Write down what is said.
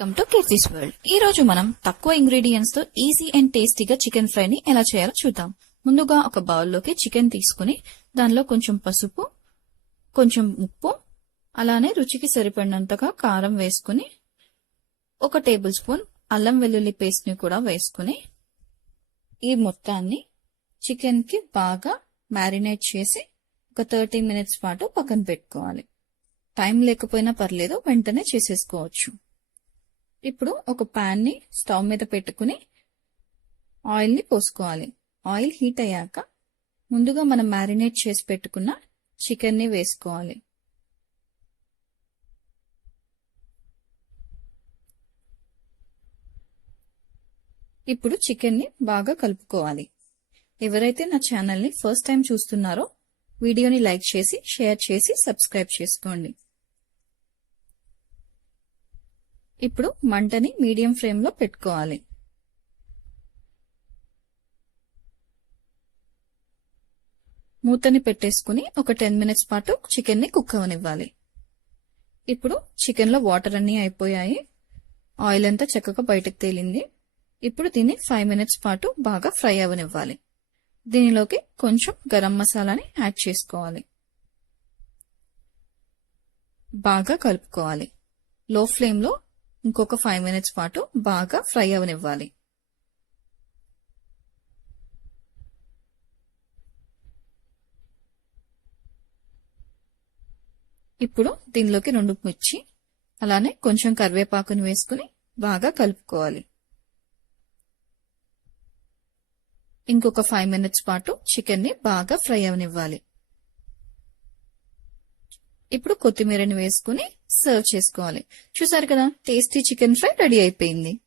Welcome to Keerthi's world ఈ రోజు మనం తక్కువ ఇంగ్రీడియంట్స్తో ఈజీ అండ్ టేస్టీగా చికెన్ ఫ్రై ని ఎలా చేయాలో చూద్దాం. ముందుగా ఒక బౌల్లోకి చికెన్ తీసుకుని దానిలో కొంచెం పసుపు కొంచెం ఉప్పు అలానే రుచికి సరిపడినంతగా కారం వేసుకుని ఒక టేబుల్ స్పూన్ అల్లం వెల్లుల్లి పేస్ట్ని కూడా వేసుకుని ఈ మొత్తాన్ని చికెన్కి బాగా మ్యారినేట్ చేసి ఒక థర్టీ మినిట్స్ పాటు పక్కన పెట్టుకోవాలి. టైం లేకపోయినా పర్లేదు వెంటనే చేసేసుకోవచ్చు. ఇప్పుడు ఒక పాన్ని స్టవ్ మీద పెట్టుకుని ఆయిల్ని పోసుకోవాలి. ఆయిల్ హీట్ అయ్యాక ముందుగా మనం మ్యారినేట్ చేసి పెట్టుకున్న చికెన్ని వేసుకోవాలి. ఇప్పుడు చికెన్ని బాగా కలుపుకోవాలి. ఎవరైతే నా ఛానల్ని ఫస్ట్ టైం చూస్తున్నారో వీడియోని లైక్ చేసి షేర్ చేసి సబ్స్క్రైబ్ చేసుకోండి. ఇప్పుడు మంటని మీడియం ఫ్లేమ్లో పెట్టుకోవాలి. మూతని పెట్టేసుకుని ఒక టెన్ మినిట్స్ పాటు చికెన్ని కుక్ అవనివ్వాలి. ఇప్పుడు చికెన్లో వాటర్ అన్నీ అయిపోయాయి. ఆయిల్ అంతా చక్కగా బయటకు తేలింది. ఇప్పుడు దీన్ని ఫైవ్ మినిట్స్ పాటు బాగా ఫ్రై అవనివ్వాలి. దీనిలోకి కొంచెం గరం మసాలాని యాడ్ చేసుకోవాలి. బాగా కలుపుకోవాలి. లో ఫ్లేమ్లో ఇంకొక ఫైవ్ మినిట్స్ పాటు బాగా ఫ్రై అవనివ్వాలి. ఇప్పుడు దీనిలోకి రెండు మిర్చి అలానే కొంచెం కరివేపాకుని వేసుకుని బాగా కలుపుకోవాలి. ఇంకొక ఫైవ్ మినిట్స్ పాటు చికెన్ని బాగా ఫ్రై అవనివ్వాలి. ఇప్పుడు కొత్తిమీరని వేసుకుని సర్వ్ చేసుకోవాలి. చూసారు కదా? టేస్టీ చికెన్ ఫ్రై రెడీ అయిపోయింది.